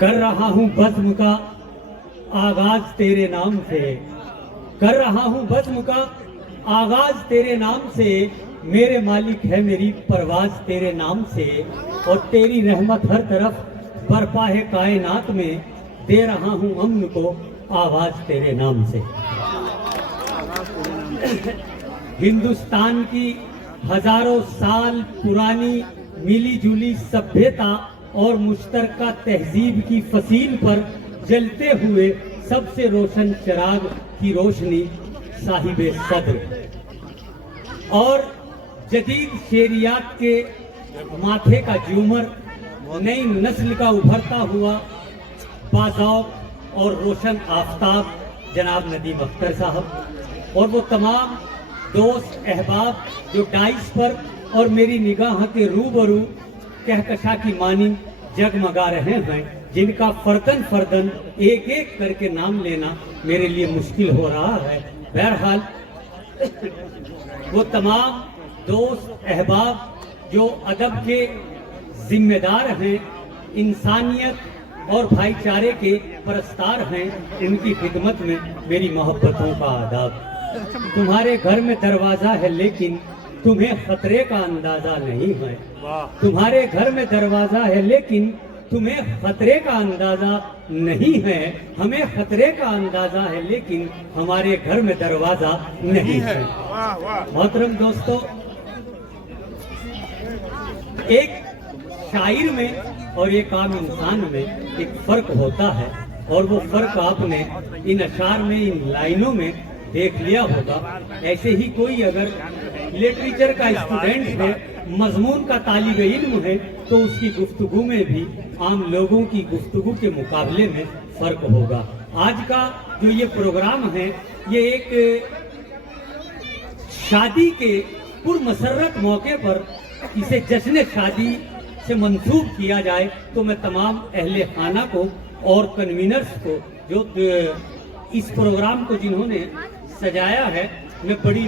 کر رہا ہوں بزم کا آغاز تیرے نام سے، کر رہا ہوں بزم کا آغاز تیرے نام سے، میرے مالک ہے میری پرواز تیرے نام سے، اور تیری رحمت ہر طرف برپا ہے کائنات میں، دے رہا ہوں امن کو آواز تیرے نام سے۔ ہندوستان کی ہزاروں سال پرانی ملی جلی سبھیتا اور مشترکہ تہذیب کی فصیل پر جلتے ہوئے سب سے روشن چراغ کی روشنی صاحب صدر اور جدید شعریات کے ماتھے کا جومر، نئی نسل کا ابھرتا ہوا باذوق اور روشن آفتاب جناب ندیم اختر صاحب، اور وہ تمام دوست احباب جو ڈائس پر اور میری نگاہ کے روبرو کہکشاں کی مانی جگمگا رہے ہیں، جن کا فردن فردن ایک ایک کر کے نام لینا میرے لیے مشکل ہو رہا ہے۔ بہرحال وہ تمام دوست احباب جو ادب کے ذمہ دار ہیں، انسانیت اور بھائی چارے کے پرستار ہیں، ان کی خدمت میں میری محبتوں کا آداب۔ تمہارے گھر میں دروازہ ہے لیکن تمہیں خطرے کا اندازہ نہیں ہے، تمہارے گھر میں دروازہ ہے لیکن تمہیں خطرے کا اندازہ نہیں ہے، ہمیں خطرے کا اندازہ ہے لیکن ہمارے گھر میں دروازہ نہیں ہے۔ محترم دوستو، ایک شاعر میں اور ایک عام انسان میں ایک فرق ہوتا ہے، اور وہ فرق آپ نے ان اشعار میں، ان لائنوں میں دیکھ لیا ہوگا۔ ایسے ہی کوئی اگر لٹریچر کا اسٹوڈنٹ ہے، مضمون کا طالب علم ہے، تو اس کی گفتگو میں بھی عام لوگوں کی گفتگو کے مقابلے میں فرق ہوگا۔ آج کا جو یہ پروگرام ہے، یہ ایک شادی کے پرمسرت موقع پر اسے جشن شادی سے منسوب کیا جائے، تو میں تمام اہل خانہ کو اور کنوینرز کو جو اس پروگرام کو جنہوں نے سجایا ہے، میں بڑی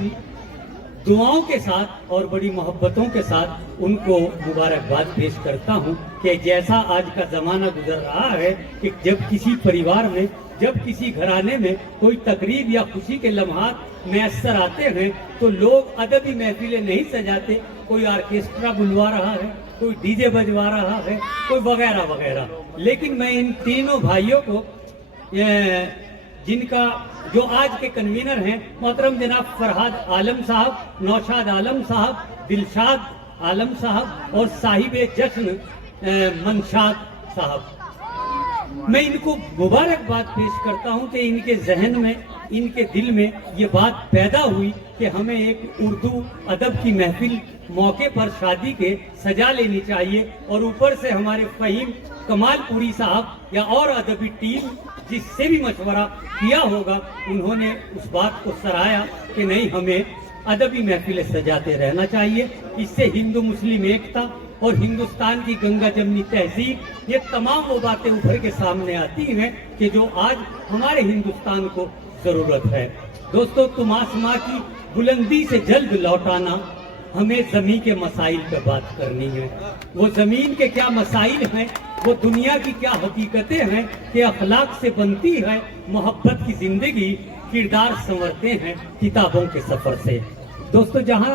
دعاؤں کے ساتھ اور بڑی محبتوں کے ساتھ ان کو مبارکباد پیش کرتا ہوں کہ جیسا آج کا زمانہ گزر رہا ہے کہ جب کسی پریوار میں، جب کسی گھرانے میں کوئی تقریب یا خوشی کے لمحات میسر آتے ہیں تو لوگ ادبی محفلیں نہیں سجاتے، کوئی آرکیسٹرا بلوا رہا ہے، کوئی ڈی جے بجوا رہا ہے، کوئی وغیرہ وغیرہ۔ لیکن میں ان تینوں بھائیوں کو، جن کا جو آج کے کنوینر ہیں، محترم جناب فرحاد عالم صاحب، نوشاد عالم صاحب، دلشاد عالم صاحب اور صاحب جشن منشاد صاحب، میں ان کو مبارکباد پیش کرتا ہوں کہ ان کے ذہن میں، ان کے دل میں یہ بات پیدا ہوئی کہ ہمیں ایک اردو ادب کی محفل موقع پر شادی کے سجا لینی چاہیے، اور اوپر سے ہمارے فہیم کمال پوری صاحب یا اور ادبی ٹیم جس سے بھی مشورہ کیا ہوگا، انہوں نے اس بات کو سراہا کہ نہیں، ہمیں ادبی محفلیں سجاتے رہنا چاہیے۔ اس سے ہندو مسلم ایکتا اور ہندوستان کی گنگا جمنی تہذیب، یہ تمام وہ باتیں ابھر کے سامنے آتی ہیں کہ جو آج ہمارے ہندوستان کو ضرورت ہے۔ دوستو، تم آسماں کی بلندی سے جلد لوٹانا، ہمیں زمین کے مسائل پہ بات کرنی ہے۔ وہ زمین کے کیا مسائل ہیں، وہ دنیا کی کیا حقیقتیں ہیں کہ اخلاق سے بنتی ہے محبت کی زندگی، کردار سنورتے ہیں کتابوں کے سفر سے۔ دوستو، جہاں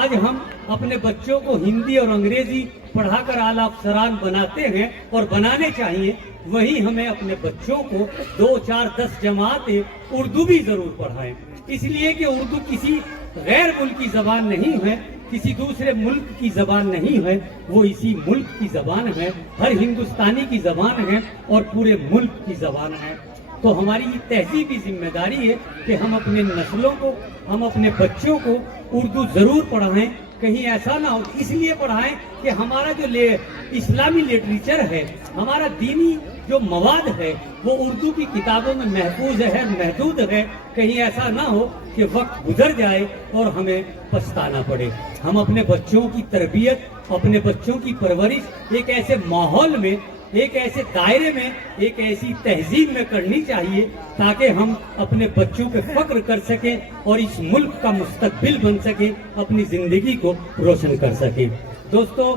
آج ہم اپنے بچوں کو ہندی اور انگریزی پڑھا کر اعلیٰ افسران بناتے ہیں اور بنانے چاہیے، وہیں ہمیں اپنے بچوں کو 2 4 10 جماعتیں اردو بھی ضرور پڑھائیں، اس لیے کہ اردو کسی غیر ملکی زبان نہیں ہے، کسی دوسرے ملک کی زبان نہیں ہے، وہ اسی ملک کی زبان ہے، ہر ہندوستانی کی زبان ہے اور پورے ملک کی زبان ہے۔ تو ہماری یہ تہذیبی ذمہ داری ہے کہ ہم اپنے نسلوں کو، ہم اپنے بچوں کو اردو ضرور پڑھائیں۔ کہیں ایسا نہ ہو، اس لیے پڑھائیں کہ ہمارا جو اسلامی لٹریچر ہے، ہمارا دینی جو مواد ہے، وہ اردو کی کتابوں میں محفوظ ہے، محدود ہے۔ کہیں ایسا نہ ہو کہ وقت گزر جائے اور ہمیں پچھتانا پڑے۔ ہم اپنے بچوں کی تربیت، اپنے بچوں کی پرورش ایک ایسے ماحول میں، ایک ایسے دائرے میں، ایک ایسی تہذیب میں کرنی چاہیے تاکہ ہم اپنے بچوں پہ فخر کر سکیں اور اس ملک کا مستقبل بن سکیں، اپنی زندگی کو روشن کر سکیں۔ دوستو،